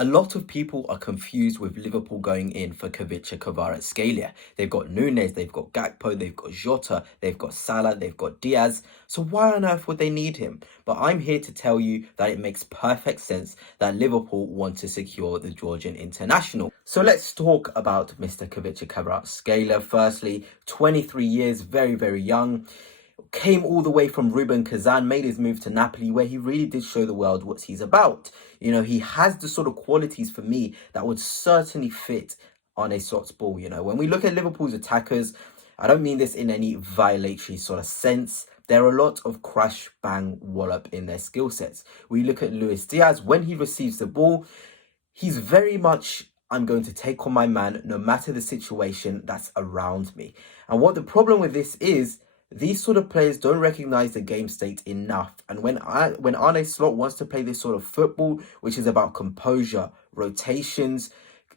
A lot of people are confused with Liverpool going in for Kvaratskhelia. They've got Nunes, they've got Gakpo, they've got Jota, they've got Salah, they've got Diaz. So why on earth would they need him? But I'm here to tell you that it makes perfect sense that Liverpool want to secure the Georgian international. So let's talk about Mr. Kvaratskhelia. Firstly, 23 years, very, very young. Came all the way from Ruben Kazan, made his move to Napoli, where he really did show the world what he's about. You know, he has the sort of qualities for me that would certainly fit on a Slot's ball. You know, when we look at Liverpool's attackers, I don't mean this in any violatory sort of sense. There are a lot of crash, bang, wallop in their skill sets. We look at Luis Diaz, when he receives the ball, he's very much, I'm going to take on my man no matter the situation that's around me. And what the problem with this is, these sort of players don't recognize the game state enough. And when Arne Slot wants to play this sort of football, which is about composure, rotations,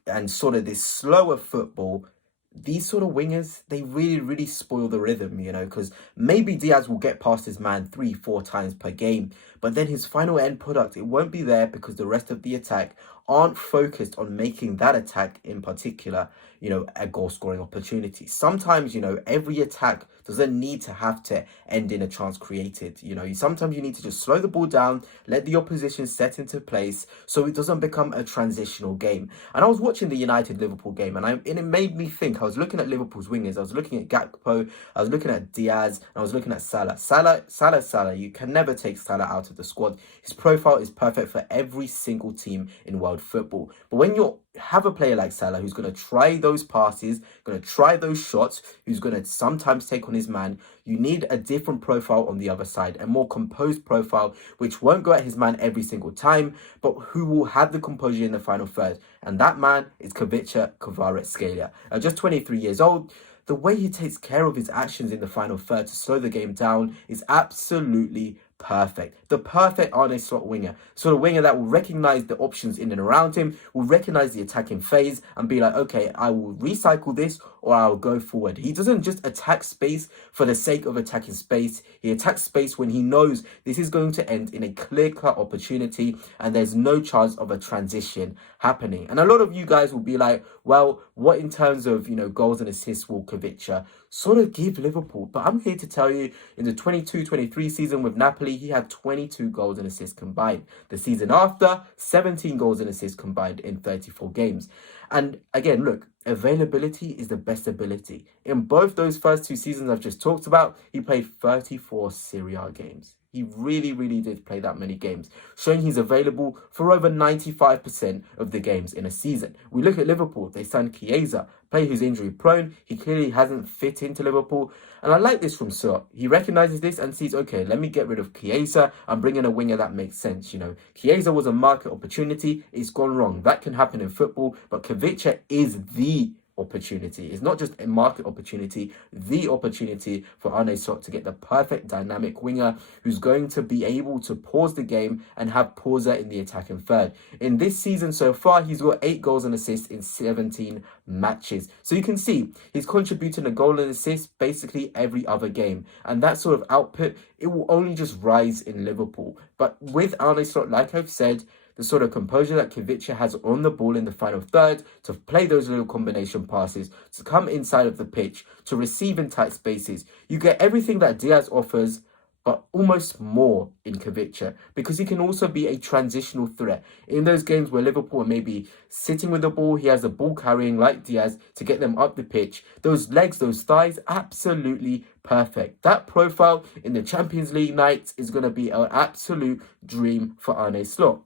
and sort of this slower football, these sort of wingers, they really, really spoil the rhythm, you know, because maybe Diaz will get past his man 3-4 times per game, but then his final end product, it won't be there because the rest of the attack aren't focused on making that attack in particular, you know, a goal scoring opportunity. Sometimes, you know, every attack doesn't need to have to end in a chance created. You know, sometimes you need to just slow the ball down, let the opposition set into place so it doesn't become a transitional game. And I was watching the United-Liverpool game and it made me think. I was looking at Liverpool's wingers. I was looking at Gakpo. I was looking at Diaz. And I was looking at Salah. Salah. You can never take Salah out of the squad. His profile is perfect for every single team in world football. But when you have a player like Salah who's going to try those passes, going to try those shots, who's going to sometimes take on his man, you need a different profile on the other side, a more composed profile, which won't go at his man every single time, but who will have the composure in the final third. And that man is Khvicha Kvaratskhelia. Just 23 years old. The way he takes care of his actions in the final third to slow the game down is absolutely perfect. The perfect Arne Slot winger. Sort of winger that will recognize the options in and around him, will recognize the attacking phase and be like, okay, I will recycle this or I'll go forward. He doesn't just attack space for the sake of attacking space. He attacks space when he knows this is going to end in a clear-cut opportunity and there's no chance of a transition happening. And a lot of you guys will be like, well, what in terms of, you know, goals and assists will Khvicha sort of give Liverpool? But I'm here to tell you, in the 22-23 season with Napoli, he had 22 goals and assists combined. The season after, 17 goals and assists combined in 34 games. And again, look, availability is the best ability. In both those first two seasons I've just talked about, he played 34 Serie A games. He really, really did play that many games, showing he's available for over 95% of the games in a season. We look at Liverpool, they signed Chiesa, player who's injury prone. He clearly hasn't fit into Liverpool. And I like this from Slot. He recognises this and sees, okay, let me get rid of Chiesa and bring in a winger that makes sense. You know, Chiesa was a market opportunity. It's gone wrong. That can happen in football, but Khvicha is the opportunity. It's not just a market opportunity, the opportunity for Arne Slot to get the perfect dynamic winger who's going to be able to pause the game and have pauser in the attacking third. In this season so far, he's got 8 goals and assists in 17 matches. So you can see he's contributing a goal and assist basically every other game. And that sort of output, it will only just rise in Liverpool. But with Arne Slot, like I've said, the sort of composure that Khvicha has on the ball in the final third, to play those little combination passes, to come inside of the pitch, to receive in tight spaces. You get everything that Diaz offers, but almost more in Khvicha, because he can also be a transitional threat. In those games where Liverpool are maybe sitting with the ball, he has the ball carrying like Diaz to get them up the pitch. Those legs, those thighs, absolutely perfect. That profile in the Champions League nights is going to be an absolute dream for Arne Slot.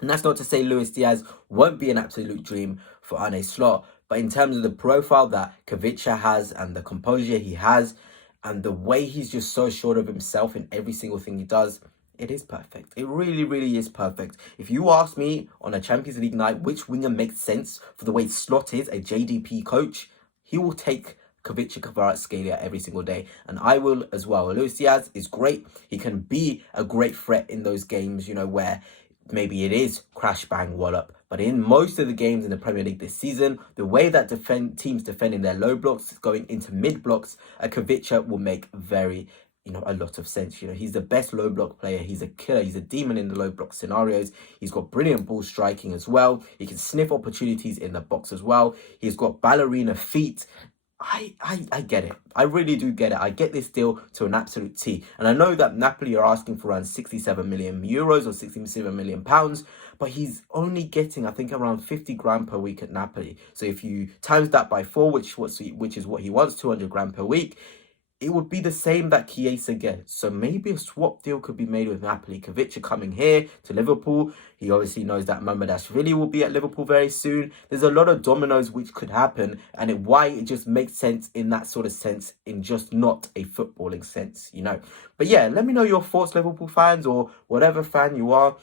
And that's not to say Luis Diaz won't be an absolute dream for Arne Slot. But in terms of the profile that Khvicha has and the composure he has and the way he's just so sure of himself in every single thing he does, it is perfect. It really, really is perfect. If you ask me on a Champions League night which winger makes sense for the way Slot is, a JDP coach, he will take Khvicha Kvaratskhelia every single day, and I will as well. Luis Diaz is great. He can be a great threat in those games, you know, where maybe it is crash bang wallop, but in most of the games in the Premier League this season, the way that teams defending their low blocks, going into mid blocks, a Khvicha will make very a lot of sense. He's the best low block player. He's a killer. He's a demon in the low block scenarios. He's got brilliant ball striking as well. He can sniff opportunities in the box as well. He's got ballerina feet. I get it. I really do get it. I get this deal to an absolute T. And I know that Napoli are asking for around 67 million euros or 67 million pounds, but he's only getting, I think, around 50 grand per week at Napoli. So if you times that by 4, which is what he wants, 200 grand per week, it would be the same that Chiesa gets. So maybe a swap deal could be made with Napoli. Khvicha coming here to Liverpool. He obviously knows that Mamardashvili will be at Liverpool very soon. There's a lot of dominoes which could happen, and why it just makes sense in that sort of sense, in just not a footballing sense, But yeah, let me know your thoughts, Liverpool fans, or whatever fan you are.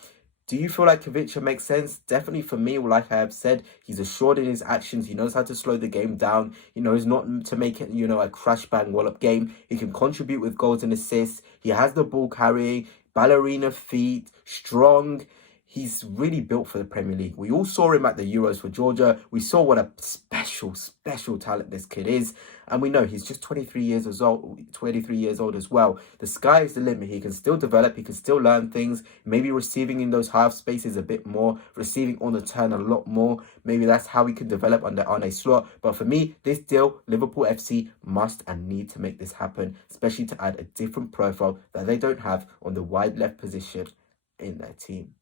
Do you feel like Khvicha makes sense? Definitely for me, like I have said, he's assured in his actions. He knows how to slow the game down. He knows not to make it, a crash bang wallop game. He can contribute with goals and assists. He has the ball carrying, ballerina feet, strong. He's really built for the Premier League. We all saw him at the Euros for Georgia. We saw what a special talent this kid is. And we know he's just 23 years old as well. The sky is the limit. He can still develop. He can still learn things. Maybe receiving in those half spaces a bit more. Receiving on the turn a lot more. Maybe that's how he can develop under Arne Slot. But for me, this deal, Liverpool FC must and need to make this happen. Especially to add a different profile that they don't have on the wide left position in their team.